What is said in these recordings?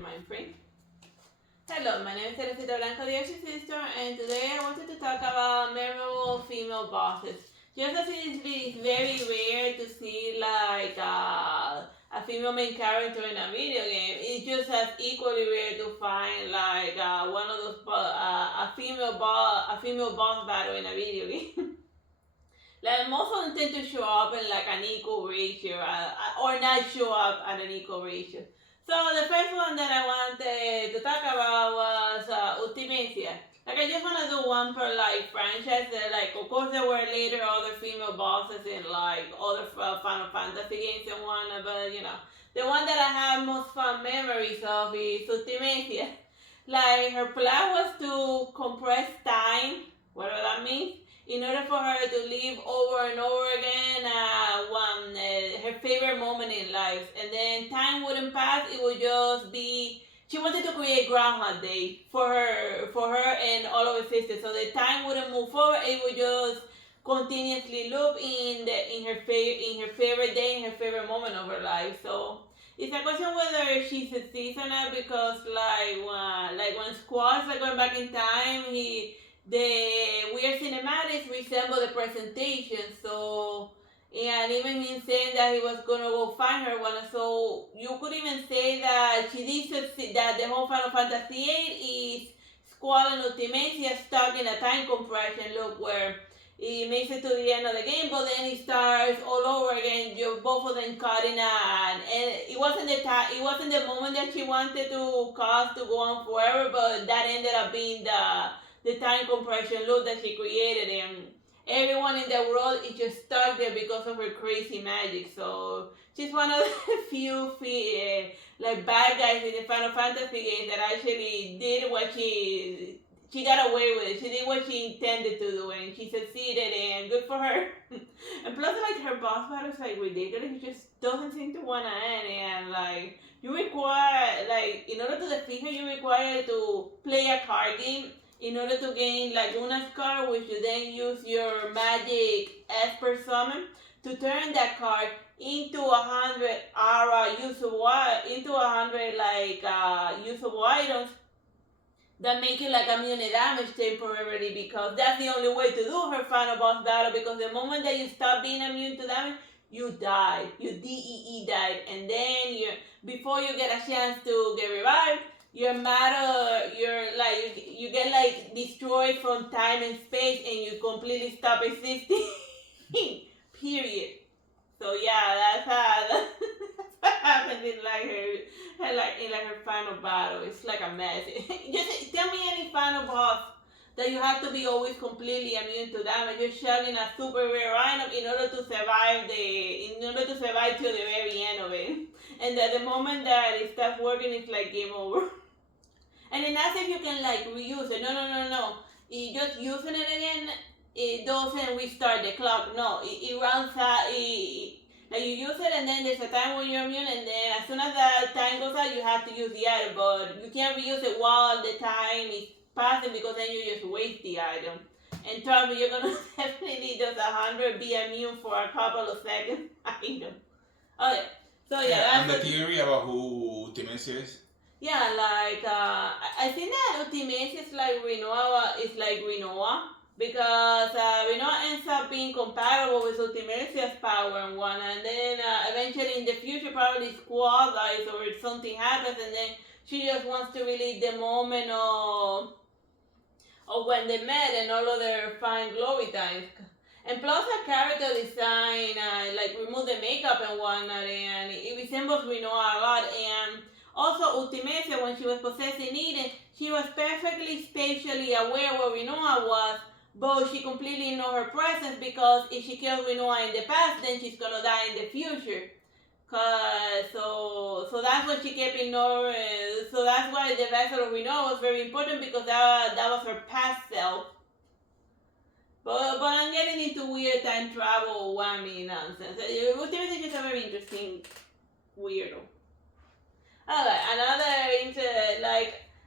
Mind free. Hello, my name is Artsy Sister, and today I wanted to talk about memorable female bosses. Just as it's very rare to see a female main character in a video game, it's just as equally rare to find one of those a female boss battle in a video game. Like most of them tend to show up in like an equal ratio, or not show up at an equal ratio. So the first one that I wanted to talk about was Ultimecia. Like I just want to do one per like franchise. Like of course there were later other female bosses in like other Final Fantasy games and one, but you know the one that I have most fun memories of is Ultimecia. Like her plan was to compress time, whatever that means, in order for her to live over and over again her favorite moment in life. And then time wouldn't pass, it would just be, she wanted to create Groundhog Day for her and all of her sisters. So the time wouldn't move forward, it would just continuously loop in her favorite day, in her favorite moment of her life. So it's a question whether she succeeds or not, because when squads are going back in time, the weird cinematics resemble the presentation. So, and even him saying that he was gonna go find her one, so you could even say that she did succeed, that the whole Final Fantasy VIII is Squall and Ultimecia stuck in a time compression loop where he makes it to the end of the game, but then he starts all over again. You both of them caught in and it wasn't the moment that she wanted to cause to go on forever, but that ended up being the time compression loop that she created, and everyone in the world is just stuck there because of her crazy magic. So she's one of the few like bad guys in the Final Fantasy games that actually did what she got away with it. She did what she intended to do, and she succeeded, and good for her. And plus, like, her boss battle is like ridiculous. It just doesn't seem to want to end, and like you require, like, in order to defeat her, you require to play a card game in order to gain Laguna's card, which you then use your magic Esper summon to turn that card into 100 aura usable usable items that make it like immune damage temporarily, because that's the only way to do her final boss battle, because the moment that you stop being immune to damage, you die. You DEE died, and then before you get a chance to get revived, your matter, you get like destroyed from time and space, and you completely stop existing. Period. So yeah, that's what happens in her final battle. It's like a mess. Just tell me any final boss that you have to be always completely immune to damage. You're shoving a super rare item in order to survive till the very end of it. And at the moment that it stops working, it's like game over. And then as if you can like reuse it. No. You just using it again, it doesn't restart the clock. No, it runs out. Like you use it, and then there's a time when you're immune, and then as soon as that time goes out, you have to use the item. But you can't reuse it while the time is passing, because then you just waste the item. And trust me, you're gonna definitely just 100 be immune for a couple of seconds. Item. Okay, so yeah. And the theory about who Ultimecia is? Yeah, I think that Ultimecia is like Rinoa, because Rinoa ends up being compatible with Ultimecia's power and one, and then eventually in the future probably Squall dies or something happens, and then she just wants to relive the moment of when they met and all of their fine glory times. And plus her character design, remove the makeup and whatnot, and it resembles Rinoa a lot. And also Ultimecia, when she was possessing Eden, she was perfectly spatially aware where Rinoa was, but she completely ignored her presence, because if she kills Rinoa in the past, then she's gonna die in the future. So that's what she kept ignoring. So that's why the vessel of Rinoa was very important, because that was her past self. But I'm getting into weird time travel whammy nonsense. Ultimacy is just a very interesting weirdo. Alright,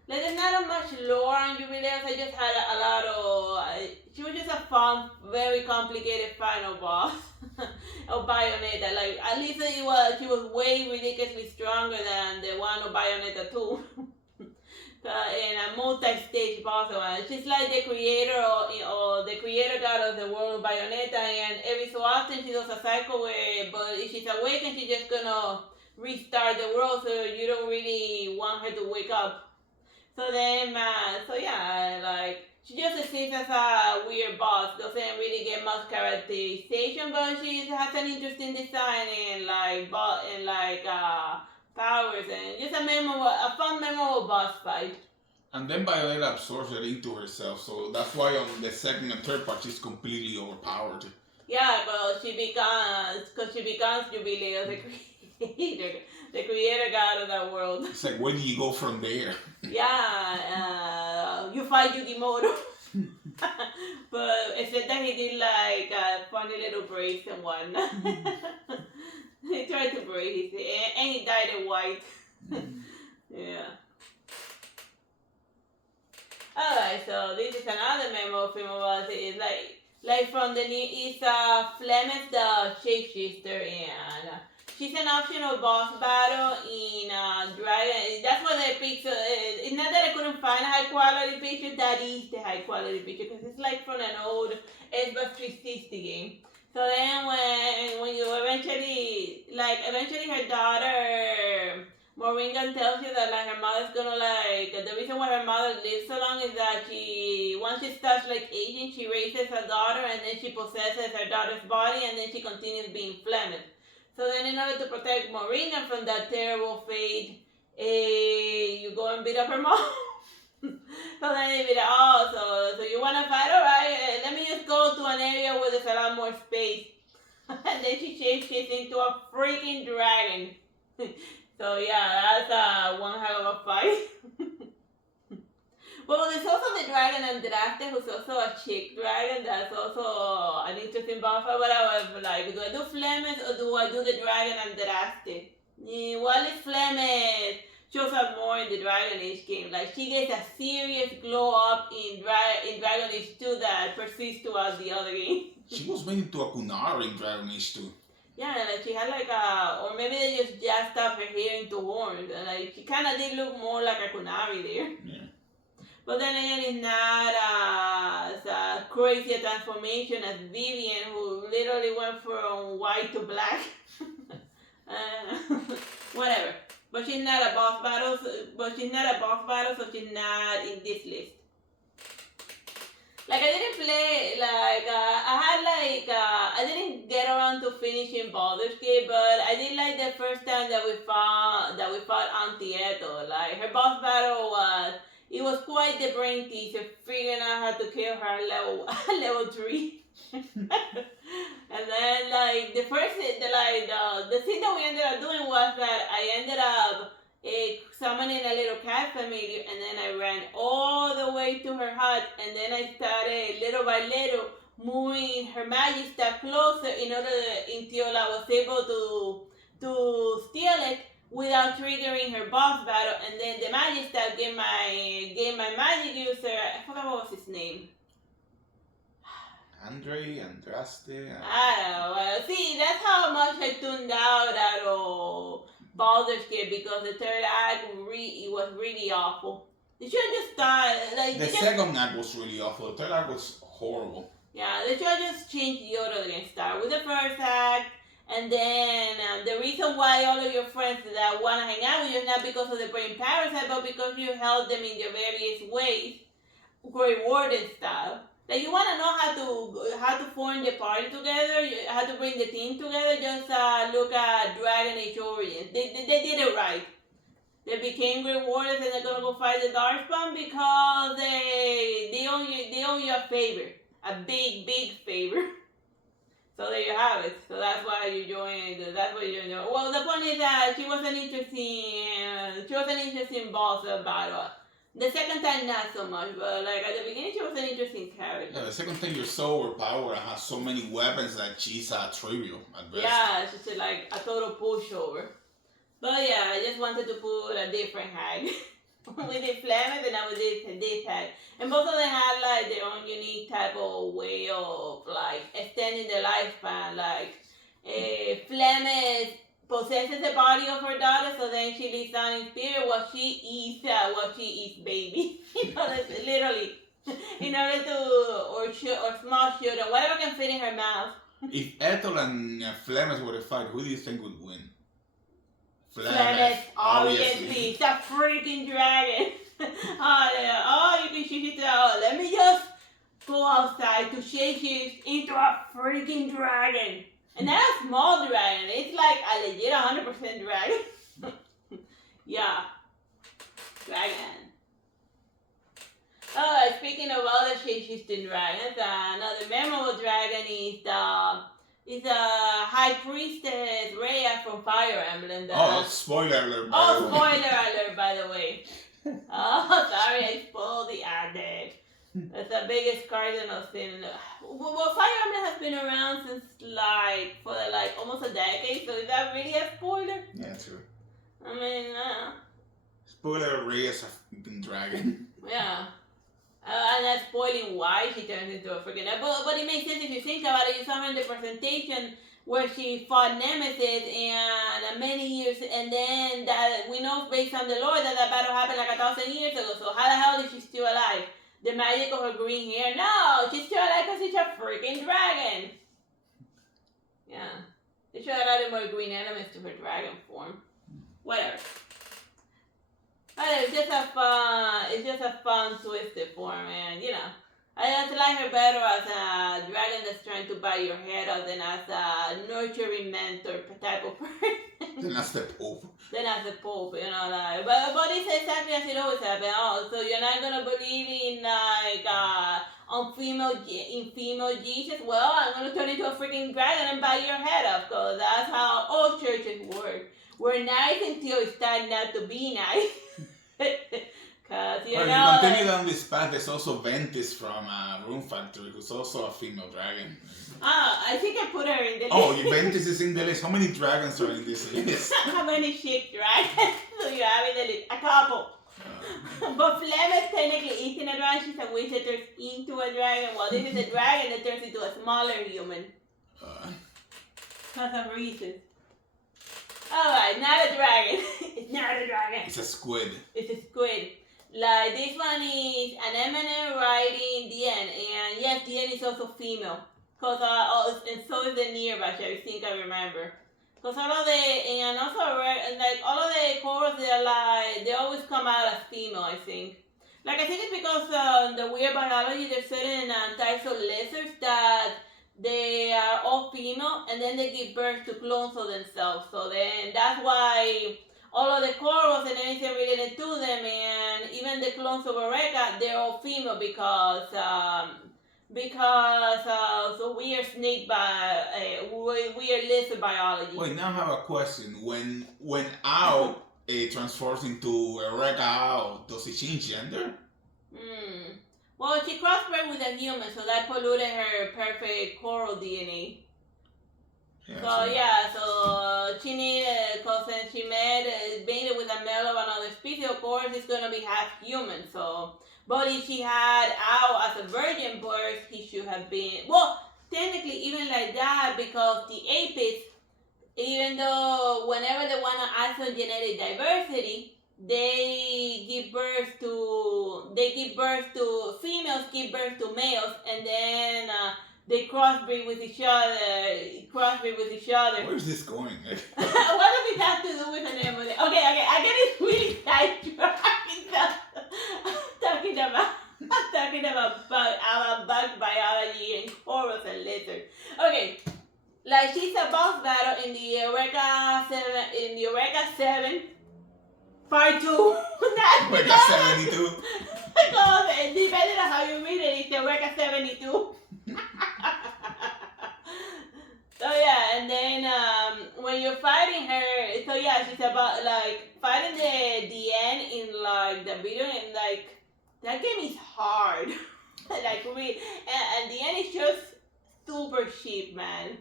there's not much lore on Jubileus. I just had a lot of. She was just a fun, very complicated final boss. of Bayonetta. Like at least she was way ridiculously stronger than the one of Bayonetta 2. In a multi-stage boss one. She's like the creator or the creator god of the world of Bayonetta, and every so often she does a cycle where, but if she's awakened, she's just gonna restart the world, so you don't really want her to wake up. So then, so yeah, like, she just exists as a weird boss, doesn't really get much characterization, but she has an interesting design and powers, and just a fun, memorable boss fight. And then Bayonetta absorbs it into herself, so that's why on the second and third part she's completely overpowered. Yeah, because she becomes Jubileo, the creator god of that world. It's like, where do you go from there? Yeah, you fight Yukimoto. But except that he did like a funny little braids and whatnot. He tried to braid his hair, and he dyed it white. Yeah. Alright, so this is another memorable film about it. It's like from the new, it's Flemeth the Shapeshifter, and she's an optional boss battle in Dragon. That's what the picture. It's not that I couldn't find a high quality picture. That is the high quality picture because it's like from an old Xbox 360 game. So then when you eventually her daughter Moringa tells you that like her mother's gonna like, the reason why her mother lives so long is that once she starts like aging, she raises her daughter and then she possesses her daughter's body and then she continues being Flemeth. So then in order to protect Moringa from that terrible fate, you go and beat up her mom. So then they be like, so you want to fight? Alright, let me just go to an area where there's a lot more space. And then she changes into a freaking dragon. So yeah, that's one hell of a fight. Well, there's also the dragon Andraste, who's also a chick dragon. That's also an interesting boss fight. But I was like, do I do Flemeth or do I do the dragon Andraste? Well, it's Flemeth shows up more in the Dragon Age game. Like, she gets a serious glow up in Dragon Age 2 that persists throughout the other game. She was made into a Kunara in Dragon Age 2. Yeah, like she had like or maybe they just jazzed up her hair into horns. And like, she kind of did look more like a Kunari there. Yeah. But then again, it's not as crazy a transformation as Vivian, who literally went from white to black. Whatever. But she's not a boss battle, so she's not in this list. Like, I didn't play, like, I didn't get around to finishing Baldur's Gate, but I did like the first time that we fought Antieto. Like, her boss battle it was quite the brain teaser, figuring out how to kill her at level 3. And then, like, the thing that we ended up doing was that I ended up summoning a little cat family, and then I ran all the way to her hut, and then I started little by little moving her magic staff closer until I was able to steal it without triggering her boss battle, and then the magic staff gave my magic user, I forgot what was his name. Andraste. I don't know. See, that's how much I tuned out of Baldur's Gate, because the third act was really awful. They should have just started like the second act was really awful. The third act was horrible. Yeah, they should have just changed the order and start with the first act, and then the reason why all of your friends that want to hang out with you is not because of the brain parasite, but because you helped them in your various ways, Grey Warden style. Like, you want to know how to form the party together, how to bring the team together, just look at Dragon Age Origins. They did it right. They became Grey Wardens and they're going to go fight the Darkspawn because they owe you a favor. A big, big favor. So there you have it. So that's why you joined. Well, the point is that she was an interesting boss battle. The second time, not so much, but like at the beginning, she was an interesting character. Yeah, the second time you're so overpowered and has so many weapons that she's trivial at best. Yeah, she's like a total pushover. But yeah, I just wanted to put a different hag. We did Flemeth and I did this hag. And both of them had like their own unique type of way of like extending their lifespan. Like, Flemeth possesses the body of her daughter, so then she lives down in spirit while she eats baby. Literally, in order to or small children, whatever can fit in her mouth. If Ethel and Flemeth were to fight, who do you think would win? Flemeth, obviously. It's a freaking dragon. You can shoot it out. Let me just go outside to shake it into a freaking dragon. And not a small dragon. It's like a legit 100% dragon. Yeah. Dragon. Speaking of other shapeshifting dragons, another memorable dragon is the High Priestess Rhea from Fire Emblem. Spoiler alert. Spoiler alert, by the way. Sorry, I spoiled the addict. That's the biggest cardinal sin. Well, Fire Emblem has been around since for almost a decade, so is that really a spoiler? Yeah, true. I mean, spoiler, Rhea's a freaking dragon. Yeah. And that's spoiling why she turns into a freaking... But it makes sense if you think about it. You saw her in the presentation where she fought Nemesis and many years, and then that we know based on the lore that battle happened like 1,000 years ago. So how the hell is she still alive? The magic of her green hair? No, she's still alive because she's a freaking dragon. Yeah. They should have added more green elements to her dragon form. Whatever. But it's just a fun twisted form, and I just like her better as a dragon that's trying to bite your head off than as a nurturing mentor type of person. Then as the Pope. But it's exactly as it always happened. Oh, so you're not gonna believe in female Jesus? Well, I'm gonna turn into a freaking dragon and bite your head off, cause that's how all churches work. We're nice until it's time not to be nice. Cause you continue down this path, there's also Ventus from Room Factory, who's also a female dragon. I think I put her in the list. Oh, Ventus is in the list. How many dragons are in this list? How many ship dragons do you have in the list? A couple. But Flemeth technically isn't a dragon. She's a witch that turns into a dragon. Well, this is a dragon that turns into a smaller human. Because of reasons. Alright, not a dragon. It's not a dragon. It's a squid. It's a squid. Like, this one is an eminent riding DN. And yes, DN is also female. And so is the nearby, I think I remember. Because all of the chorus, they always come out as female, I think. I think it's because the weird biology, there's certain types of lizards that they are all female, and then they give birth to clones of themselves. So then that's why all of the corals and anything related to them, and even the clones of Eureka, they're all female because so we are we are lizard biology. Wait, now I have a question. When Owl transforms into Eureka Owl, does it change gender? Well, she crossbred with a human, so that polluted her perfect coral DNA. So she needed, because when she mated with a male of another species, of course it's going to be half human. So, but if she had Owl as a virgin birth, he should have been, well, technically even like that, because the aphids, even though whenever they want to add some genetic diversity, females give birth to males, and then they crossbreed with each other. Where is this going? What does it have to do with an embryo? Okay, I get it really sidetracked. I'm talking about bug biology and corals and lizards. Okay, like she's a boss battle in the Eureka 7, Part 2. Eureka 72. Because depending on how you read it, it's Eureka 72. So yeah, and then when you're fighting her, so yeah, she's about fighting the end in the video, and that game is hard. And the end is just super cheap, man.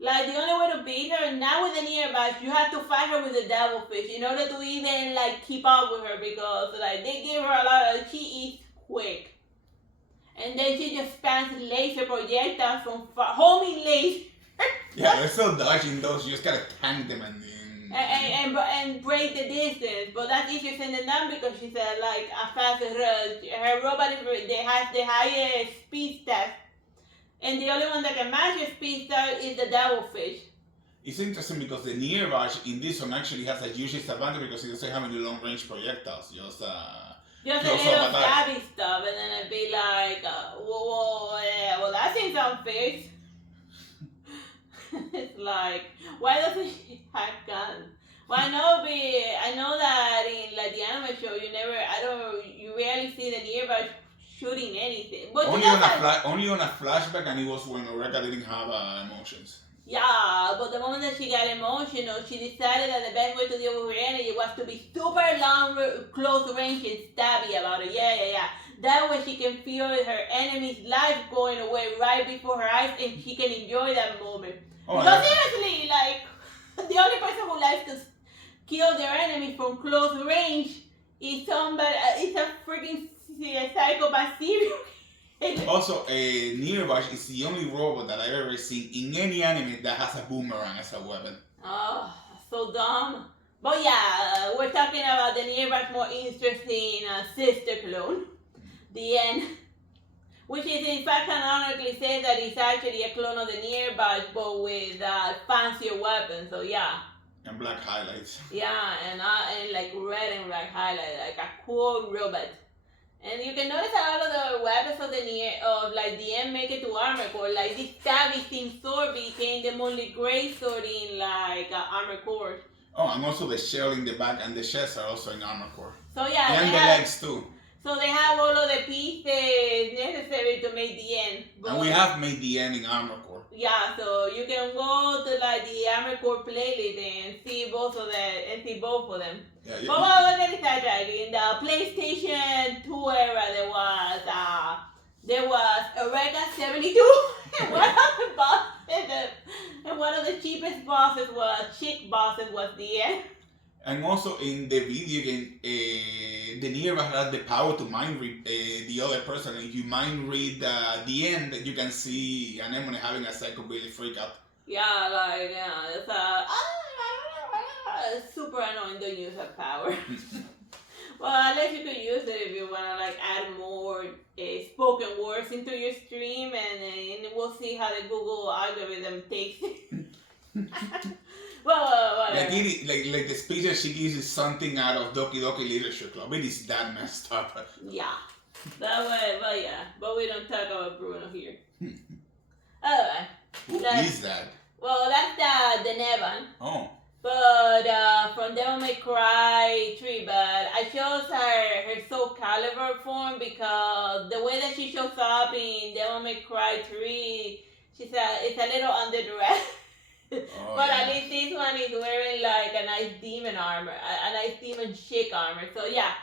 The only way to beat her, not with the nearby, you have to fight her with the devilfish in order to even keep up with her, because they give her a lot of, she eats quick. And then she just spams laser projectiles from far, homing laser Yeah, they're still dodging those. You just gotta tank them and break the distance. But that's if you send them down because she said like a fast her robot has the highest speed stat. And the only one that can match your speed stat is the devilfish. It's interesting because the nearby in this one actually has a huge disadvantage because it doesn't have any long range projectiles. Just a little stabby stuff, and then it'd be like, well, that seems unfair. It's like, why doesn't she have guns? Well, I know that in like the anime show, you rarely see the nearby shooting anything. But only on a flashback, and it was when Eureka didn't have emotions. Yeah, but the moment that she got emotional, she decided that the best way to deal with her energy was to be super long, close range, and stabby about it. Yeah. That way she can feel her enemy's life going away right before her eyes, and she can enjoy that moment. Because seriously, like, the only person who likes to kill their enemy from close range is a freaking psychopath serial. Also, Nearby is the only robot that I've ever seen in any anime that has a boomerang as a weapon. Oh, so dumb. But yeah, we're talking about the Nearby's more interesting sister clone, the N, which is in fact canonically says that it's actually a clone of the Nearby, but with fancier weapons. So yeah. And black highlights. Yeah, and like red and black highlights, like a cool robot. And you can notice a lot of the weapons of the end make it to armor core. Like this stabby themed sword became the only gray sword in like armor core. Oh, and also the shell in the back and the chest are also in armor core. So yeah, and the legs too. So they have all of the pieces necessary to make the end. And we have made the end in armor core. Yeah, so you can go to like the armor core playlist and see both of them. Yeah, but what can I say? In the PlayStation 2 era, there was Eureka 72, and one of the cheapest bosses was the end. And also in the video game, the Nearby has the power to mind read the other person. And if you mind read the end, you can see an Anemone having a psychobilly freak out. Yeah, it's super annoying. Don't use that power. Well, unless you could use it if you want to like add more spoken words into your stream, and we'll see how the Google algorithm takes it. Well, like the speech that she gives is something out of Doki Doki Literature Club. It is that messed up. Yeah, that way, but we don't talk about Bruno here. Anyway, who is that? Well, that's the Nevan. Oh. But from Devil May Cry 3, but I chose her Soul Calibur form because the way that she shows up in Devil May Cry 3, it's a little underdressed. Oh, but at least this one is wearing like a nice demon armor, a nice demon chic armor. So yeah,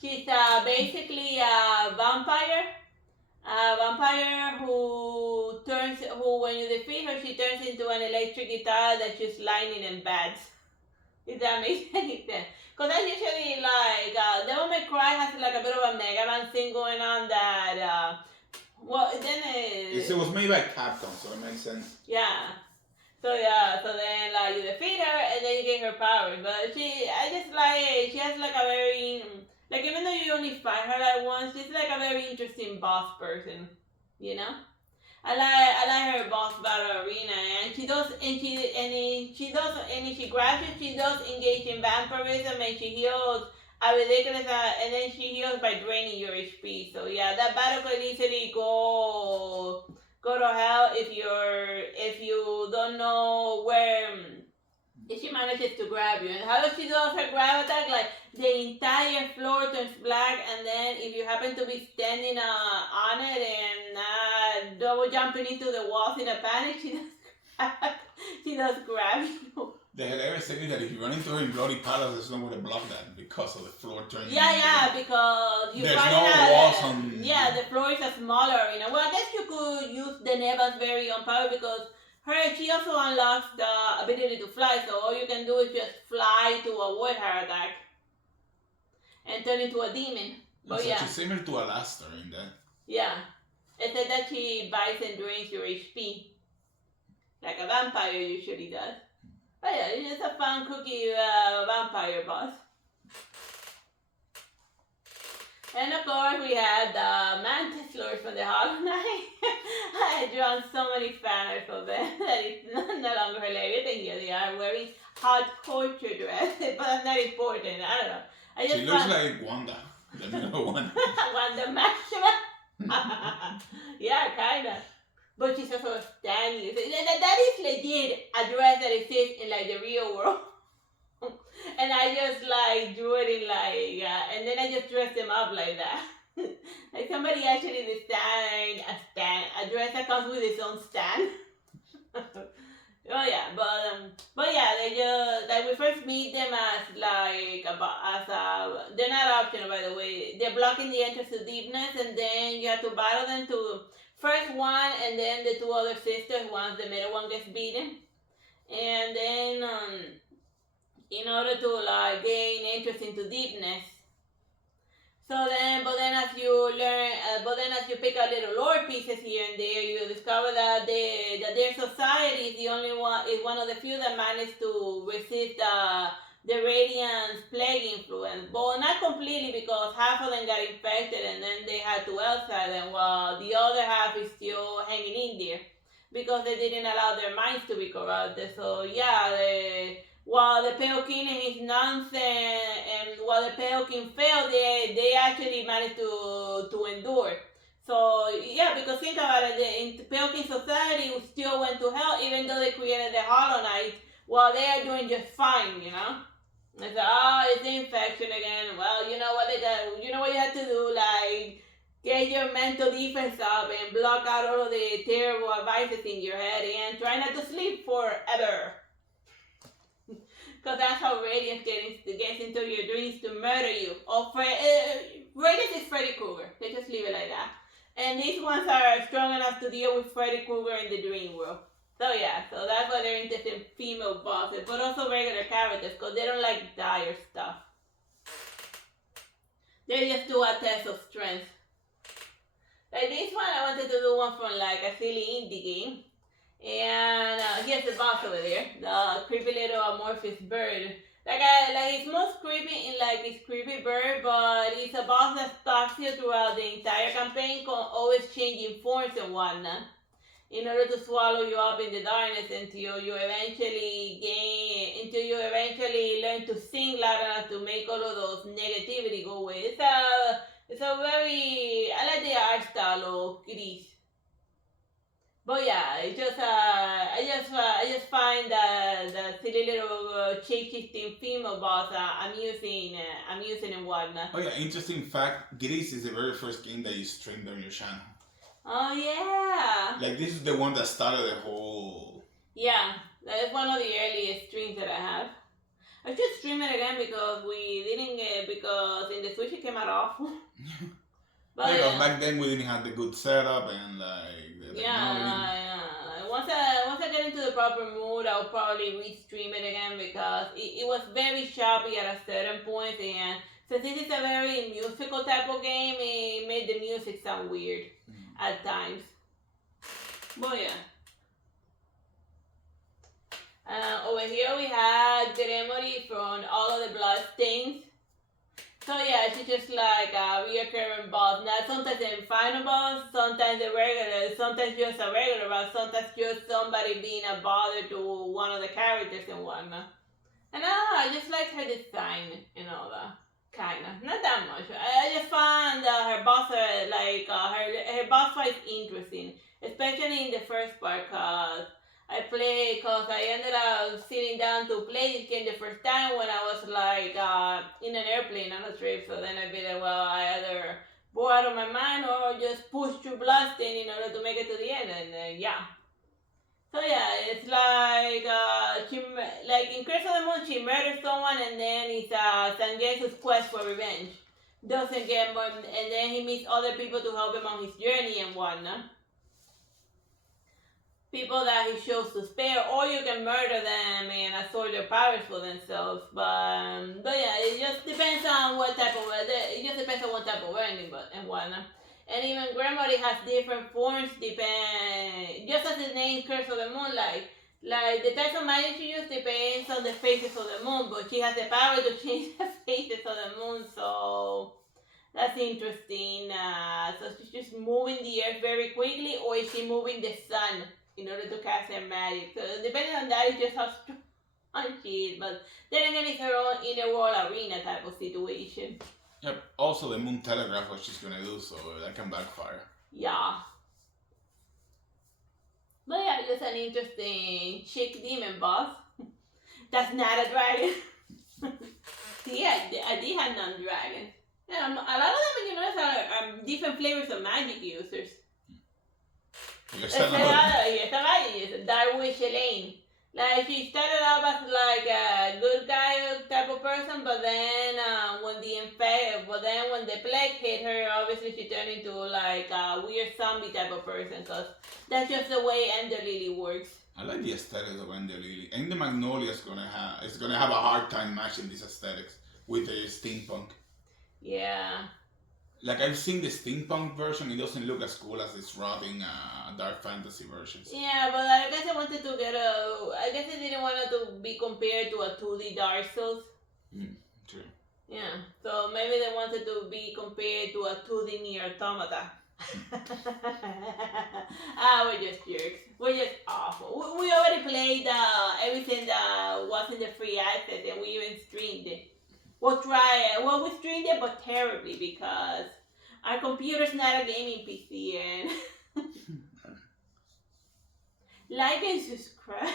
she's basically a vampire. A vampire who when you defeat her, she turns into an electric guitar that shoots lightning and bats. If that makes any sense. Because that's usually like, Devil May Cry has like a bit of a Mega Man thing going on that, it was made by Capcom, so it makes sense. Yeah. So then like you defeat her and then you get her powers. But she has like a very, like even though you only fight her like once, she's like a very interesting boss person, you know? I like her boss battle arena, and she does engage in vampirism, and she heals a ridiculous and then she heals by draining your HP. So yeah, that battle could easily go to hell if you don't know where. If she manages to grab you. And how does she do her grab attack? Like, the entire floor turns black, and then if you happen to be standing on it and double jumping into the walls in a panic, she does grab you. The hilarious thing is that if you run into her in Bloody Palace, there's nowhere to block that because of the floor turning. Yeah, because there's no walls on. Yeah, the floor is a smaller arena. Well, I guess you could use the Neva's very own power because she also unlocks the ability to fly, so all you can do is just fly to avoid her attack and turn into a demon. But so she's similar to Alastor in that. Yeah, except that she bites and drains your HP. like a vampire usually does. But yeah, it's just a fun cookie vampire boss. And of course we had the Mantis Lords from the Hollow Knight. I had drawn so many banners of them that it's no longer hilarious. And here they are wearing hot culture dresses, but that's not important. I don't know. She looks like Wanda, the middle one. Wanda Maximoff. Yeah, kinda. But she's also standing. That is legit a dress that exists in like the real world. And I just like drew it in like, and then I just dressed them up like that. Like somebody actually designed a dress that comes with its own stand. Oh yeah, but yeah, they just like we first meet them as like they're not optional by the way. They're blocking the entrance to deepness, and then you have to battle them to first one, and then the two other sisters once the middle one gets beaten, and then in order to like gain interest into deepness. But then as you pick up little lore pieces here and there, you discover that their society is one of the few that managed to resist the Radiant's plague influence. But not completely, because half of them got infected and then they had to exile them, while the other half is still hanging in there because they didn't allow their minds to be corrupted. So yeah, while the Pale King and his nonsense, and while the Pale King failed, they actually managed to endure. So yeah, because think about it, the Pale King society still went to hell, even though they created the Hollow Knight, while they are doing just fine, you know. It's like, it's the infection again. Well, you know what you have to do, like get your mental defense up and block out all of the terrible advices in your head and try not to sleep forever. Because that's how Radiance gets into your dreams to murder you. Radiance is Freddy Krueger. Let's just leave it like that. And these ones are strong enough to deal with Freddy Krueger in the dream world. So yeah, so that's why they're interested in female bosses, but also regular characters, because they don't like dire stuff. They just do a test of strength. Like this one, I wanted to do one from like a silly indie game. And here's the boss over there, the creepy little amorphous bird. Like it's most creepy in like this creepy bird, but it's a boss that stalks you throughout the entire campaign, always changing forms and whatnot, in order to swallow you up in the darkness until you eventually learn to sing loud enough to make all of those negativity go away. It's a very, I like the art style of Chris. But yeah, I just find the silly little shape-shifting female boss amusing and whatnot. Oh yeah, interesting fact, Gris is the very first game that you streamed on your channel. Oh yeah. Like this is the one that started the whole... Yeah, that is one of the earliest streams that I have. I should stream it again because because in the Switch it came out awful. But yeah, back then we didn't have the good setup and like... Once I get into the proper mood, I'll probably re-stream it again because it was very choppy at a certain point, and since this is a very musical type of game, it made the music sound weird at times. But yeah. Over here we had Gremory from all of the Bloodstains. So yeah, she's just like a reoccurring boss. Now sometimes an final boss, sometimes a regular, sometimes just a regular boss, sometimes just somebody being a bother to one of the characters and whatnot. And I just like her design and all that. Kinda. Not that much. I just found her boss her boss fight interesting. Especially in the first part, cause I ended up sitting down to play this game the first time when I was like in an airplane on a trip. So then I be like, well, I either go out of my mind or just push through blasting in order to make it to the end. And yeah. So yeah, it's like in Curse of the Moon, she murders someone, and then it's Sangetsu's quest for revenge. Doesn't get more, and then he meets other people to help him on his journey and whatnot. People that he chose to spare, or you can murder them and absorb their powers for themselves. But yeah, it just depends on what type of ending, and whatnot. And even Grandmother has different forms just as the name Curse of the Moon, like the types of magic she uses depends on the phases of the moon, but she has the power to change the phases of the moon, so that's interesting. So she's just moving the earth very quickly, or is she moving the sun in order to cast her magic? So depending on that, it's just how strong she is, but then again, it's her own inner world arena type of situation. Yep. Also, the moon telegraph what she's gonna do, so that can backfire. Yeah. But yeah, just an interesting chick demon boss. That's not a dragon. Yeah, I did have non-dragon. Yeah, a lot of them, you know, are different flavors of magic users. Esta magic user, Darwish Elaine. Like, she started out as like a good guy type of person, but then when the plague hit her, obviously she turned into like a weird zombie type of person, because that's just the way Ender Lily works. I like the aesthetics of Ender Lily. Ender Magnolia is gonna have a hard time matching these aesthetics with the steampunk. Yeah. Like, I've seen the steampunk version, it doesn't look as cool as its rotting dark fantasy versions. Yeah, but I guess I wanted to I guess I didn't want it to be compared to a 2D Dark Souls. True. Yeah, so maybe they wanted to be compared to a 2D Nier Automata. We're just jerks. We're just awful. We already played everything that was in the free access, and we even streamed it. We streamed it, but terribly, because our computer's not a gaming PC, and like and subscribe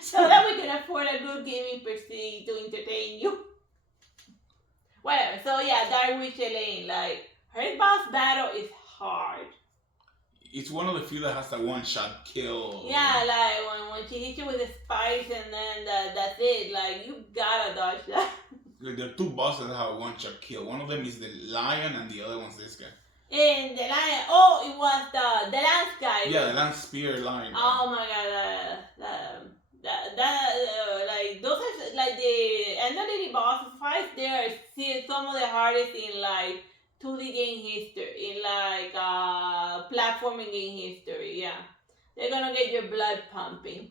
so that we can afford a good gaming PC to entertain you. Whatever. So yeah, Darwish Elaine, like, her boss battle is hard. It's one of the few that has that one-shot kill. Yeah, like when she hits you with the spikes and then that's it. Like, you gotta dodge that. Like, there are two bosses that have a one-shot kill. One of them is the lion, and the other one's this guy. And the lion. It was the lance guy. Yeah, the lance spear lion. Oh my god, like, those are like the Ender Lily boss fights. They are some of the hardest in like 2D game history, in like platforming game history. Yeah, they're gonna get your blood pumping.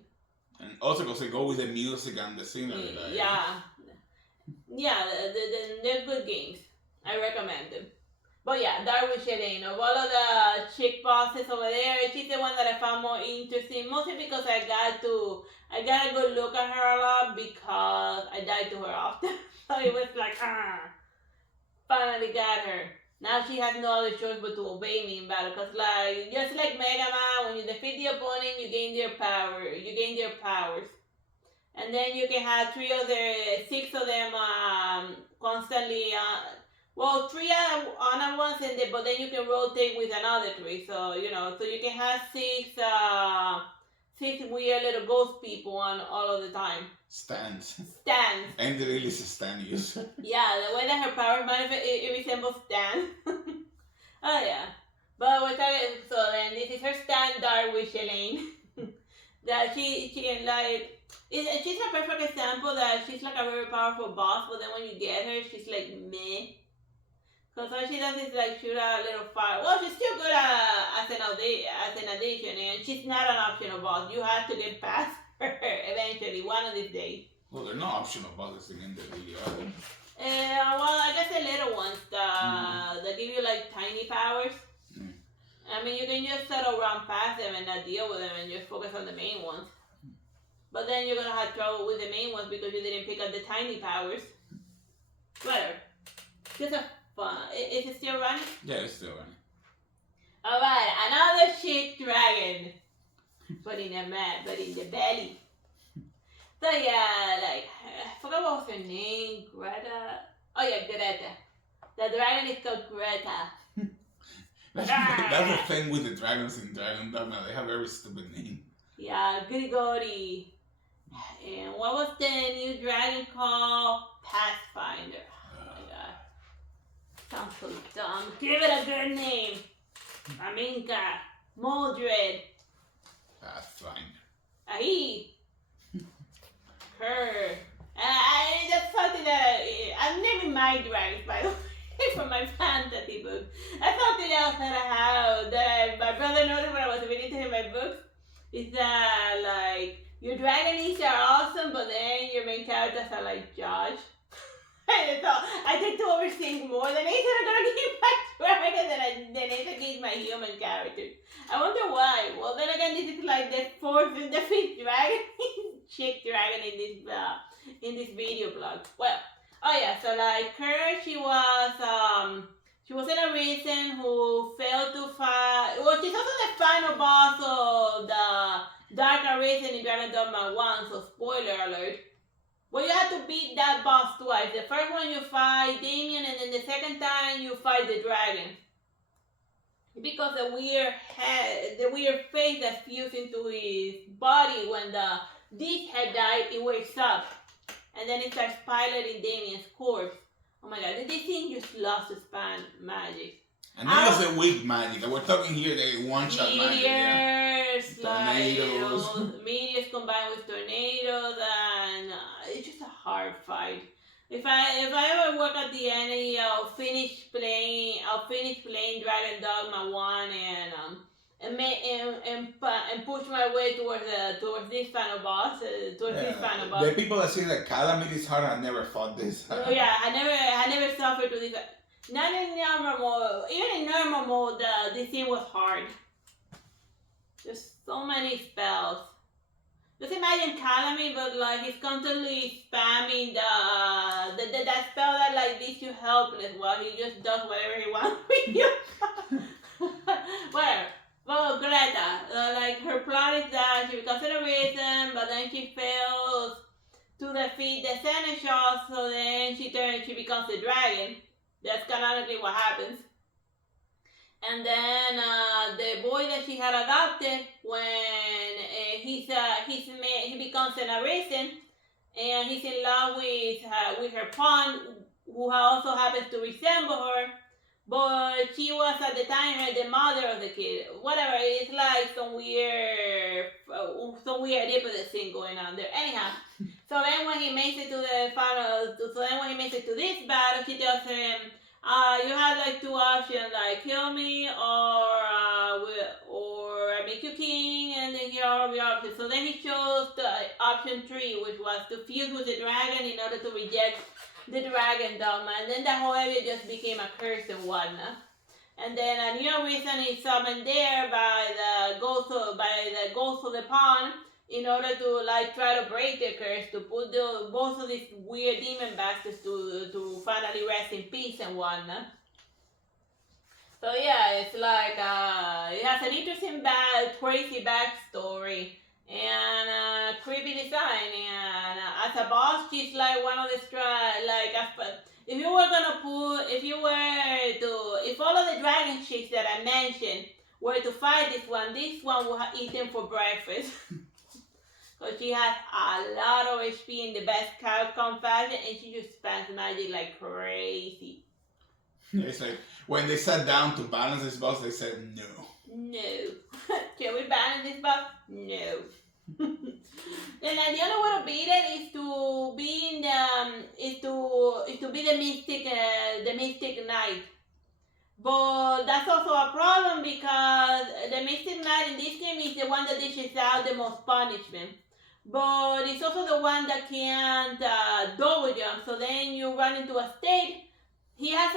And also because they go with the music and the scenery. Like, yeah, they're good games. I recommend them. But yeah, Darwish Elaine, of all of the chick bosses over there, she's the one that I found more interesting, mostly because I got a good look at her a lot, because I died to her often. So it was like, finally got her. Now she has no other choice but to obey me in battle, because like, just like Mega Man, when you defeat the opponent, you gain their powers. And then you can have 6 of them constantly, 3 on at once, but then you can rotate with another 3. So, you know, so you can have 6 weird little ghost people on all of the time. Stands. And the really is a stand user. Yeah, the way that her power manifests, it resembles Stan. Oh yeah. But we're talking, so then this is her stand, Darwish Elaine. That she can like, she's a perfect example that she's like a very powerful boss, but then when you get her, she's like meh. Because all she does is like shoot a little fire. Well, she's still good as an addition, and she's not an optional boss. You have to get past her eventually, one of these days. Well, they're not optional bosses in the video, are they? Well, I guess the little ones that give you like tiny powers. I mean, you can just sort of run past them and not deal with them and just focus on the main ones. But then you're gonna have trouble with the main ones because you didn't pick up the tiny powers. Whatever. Just a fun. Is it still running? Yeah, it's still running. Alright, another chick dragon. But in the belly. So yeah, like, I forgot what was her name. Greta. Oh yeah, Greta. The dragon is called Greta. That's the thing with the dragons in Dragon Dogma. They have very stupid name. Yeah, Grigori. And what was the new dragon called? Pathfinder. Oh my god. Sounds so dumb. Give it a good name. Aminka. Mordred. Pathfinder. Ahi. Her. That's something that I'm naming my dragons, by the way. from my fantasy book. That's something else that I have, my brother noticed when I was reading to him my books, is that, like, your dragonies are awesome, but then your main characters are like Josh. So I tend to overthink more. The names are gonna give my dragon than the names I give my human character. I wonder why. Well, then again, this is like the fifth dragon, chick dragon in this video blog. Well, oh yeah, so like her, she was in a reason who failed to fight. Well, she's also the final boss of the Dark Arisen in Dragon Dogma 1. So spoiler alert. Well, you have to beat that boss twice. The first one you fight Damien, and then the second time you fight the dragon. Because the weird face that fused into his body when this head died, it wakes up. And then it starts piloting Damien's corpse. Oh my god, this thing just lost its span magic. And that was a weak magic. We're talking here the one-shot magic. Meteors combined with tornadoes, and it's just a hard fight. If I ever work at the end, I'll finish playing Dragon Dogma 1 and push my way towards this final boss. The people that say that Calamity is hard, I never fought this. Yeah, I never suffered to this. Not in normal mode. Even in normal mode, this thing was hard. There's so many spells. Just imagine Calamity, but like he's constantly spamming that spell that like leaves you helpless while he just does whatever he wants with you. Whatever. Well, Greta, like her plot is that she becomes a reason, but then she fails to defeat the Seneschal, so then she becomes a dragon. That's canonically what happens. And then the boy that she had adopted, when he becomes an arisen, and he's in love with her pawn, who also happens to resemble her, but she was at the time the mother of the kid. Whatever, it's like some weird Oedipus thing going on there. Anyhow, so then when he makes it to this battle, she tells him, you have like two options, like kill me or I make you king, and then here are all the options. So then he chose the option 3, which was to fuse with the dragon in order to reject the dragon dogma, and then the whole area just became a curse and whatnot. And then a new reason is summoned there by the ghost of the pawn in order to like try to break the curse, to put both of these weird demon bastards to finally rest in peace and whatnot. So yeah, it's like it has an interesting crazy backstory and creepy design, and as a boss, she's like one of the if all of the dragon chicks that I mentioned were to fight this one will eat them for breakfast. So she has a lot of HP in the best Capcom fashion, and she just spams magic like crazy. It's like when they sat down to balance this boss, they said no. No. Can we balance this boss? No. Then the only way to beat it is to be the mystic knight. But that's also a problem because the mystic knight in this game is the one that dishes out the most punishment. But it's also the one that can't double jump. So then you run into a state. He has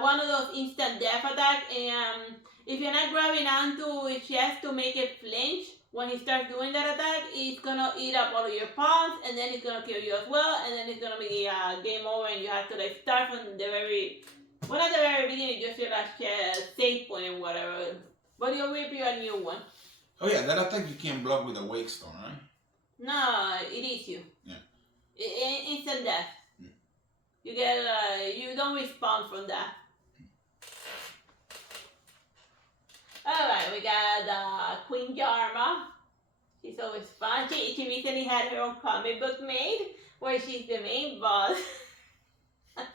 one of those instant death attacks, and if you're not grabbing onto his chest to make it flinch, when he starts doing that attack, it's gonna eat up all of your pawns, and then it's gonna kill you as well, and then it's gonna be game over, and you have to like start from the very beginning, just your last save point and whatever. But he'll rip you a new one. Oh yeah, that attack you can't block with a wake stone, right? No, it eats you. Yeah. Instant death. You get you don't respawn from that. Alright, we got Queen Jarma. She's always fun. She recently had her own comic book made where she's the main boss. I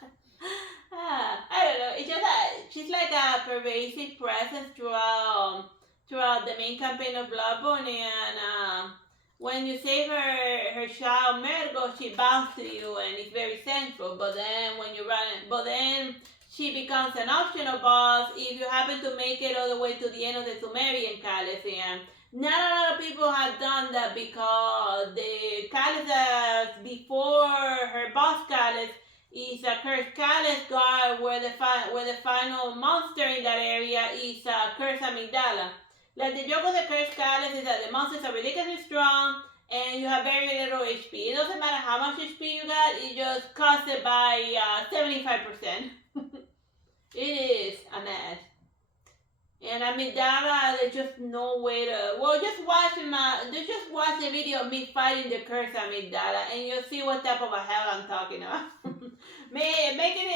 don't know. It's just she's like a pervasive presence throughout the main campaign of Bloodborne, and when you save her child Mergo, she bows to you and is very central. But then when you run, she becomes an optional boss if you happen to make it all the way to the end of the Sumerian Caliphate. Not a lot of people have done that because the Caliph before her boss Caliph is a cursed Caliph god where the final monster in that area is a cursed amygdala. Like the joke of the cursed Caliph is that the monsters are ridiculously strong and you have very little HP. It doesn't matter how much HP you got, it just costs it by 75%. It is a mess. And amygdala, there's just no way to. Well, just watch the video of me fighting the cursed amygdala, and you'll see what type of a hell I'm talking about. making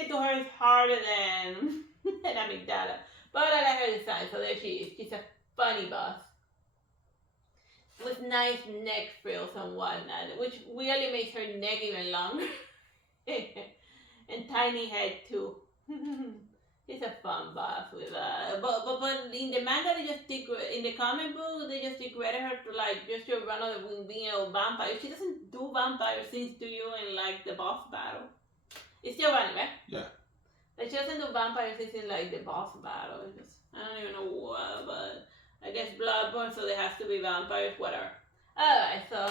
it to her is harder than an amygdala. But I like her design, so there she is. She's a funny boss with nice neck frills and whatnot, which really makes her neck even longer, and tiny head too. It's a fun boss with but in the manga in the comic book they just degraded her to like just your run of the being a vampire. She doesn't do vampire scenes to you in like the boss battle. It's still running, right? Yeah. Like she doesn't do vampire scenes in like the boss battle. It's just, I don't even know what, but I guess Bloodborne, so there has to be vampires, whatever. Alright, so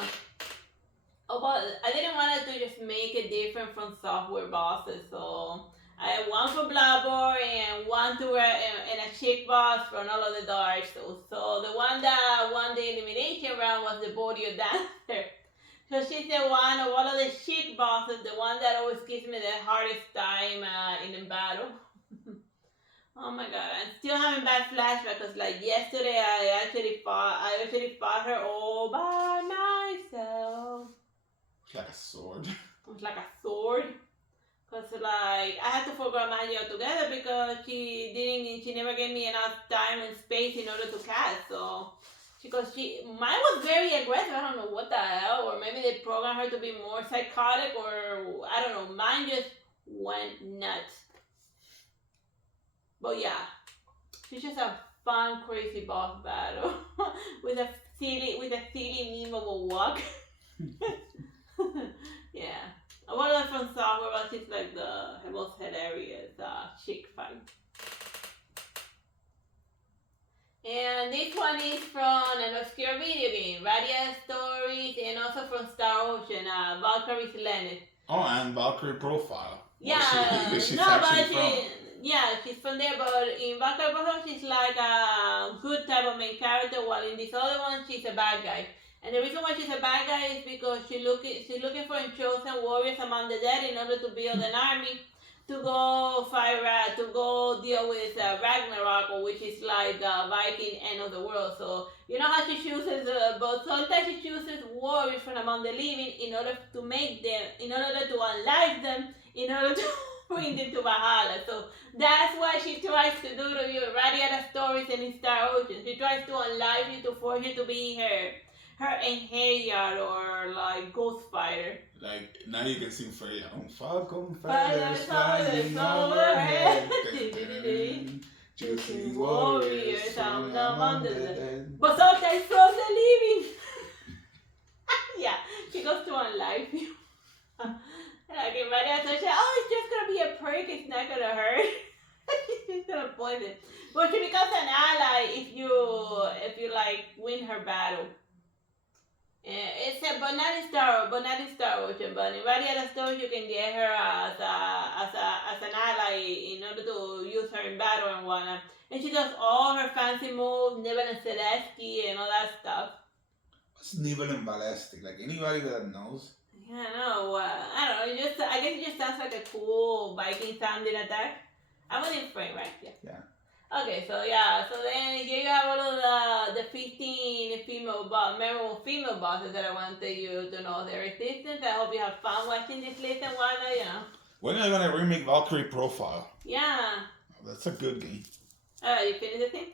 but I didn't want to just make it different from software bosses, so I had one for Bloodborne and one and a chick boss from all of the Dark Souls. So the one that won the elimination round was the Bordio Dancer. So she's the one of all of the chick bosses, the one that always gives me the hardest time in battle. Oh my god, I'm still having bad flashbacks because like yesterday I actually fought her all by myself. It's like a sword. It was like a sword. Cause like I had to program Maggie altogether because she never gave me enough time and space in order to cast. So mine was very aggressive. I don't know what the hell, or maybe they programmed her to be more psychotic, or I don't know. Mine just went nuts. But yeah, she's just a fun, crazy boss battle with a silly memeable walk. Yeah. One of them from Software, but it's like the most hilarious chick fight. And this one is from an obscure video game, Radia Stories, and also from Star Ocean, Valkyrie's Lennet. Oh, and Valkyrie Profile. Yeah, she's from? Yeah, she's from there, but in Valkyrie Profile she's like a good type of main character, while in this other one she's a bad guy. And the reason why she's a bad guy is because she's looking for chosen warriors among the dead in order to build an army to go fight to go deal with Ragnarok, which is like the Viking end of the world. So you know how she chooses, but sometimes she chooses warriors from among the living in order to unlife them, in order to bring them to Valhalla. So that's what she tries to do to you. Radiata Stories and in Star Ocean, she tries to unlife you to force you to be her Enheriad or like Ghost Fighter. Like now you can sing Freya. Falcon feathers flying overhead. Choosing warriors among the dead. But sometimes from the living. Yeah, she goes to unlife you. Like in Maria says, oh, it's just gonna be a prick. It's not gonna hurt. She's gonna poison. But she becomes an ally if you like win her battle. Yeah, but not in Star Ocean. But in Radiata Stories, you can get her as an ally in order to use her in battle and whatnot. And she does all her fancy moves, Niven and Zelensky and all that stuff. What's Niven and Ballistic? Like anybody that knows? Yeah, no, I don't know. I guess it just sounds like a cool Viking sounding attack. I was in frame, right? Yeah. Okay, so then here you have all of the 15 memorable female bosses that I wanted you to know their existence. I hope you have fun watching this list and whatnot, you know. When are they gonna remake Valkyrie Profile? Yeah. Oh, that's a good game. You finished the thing?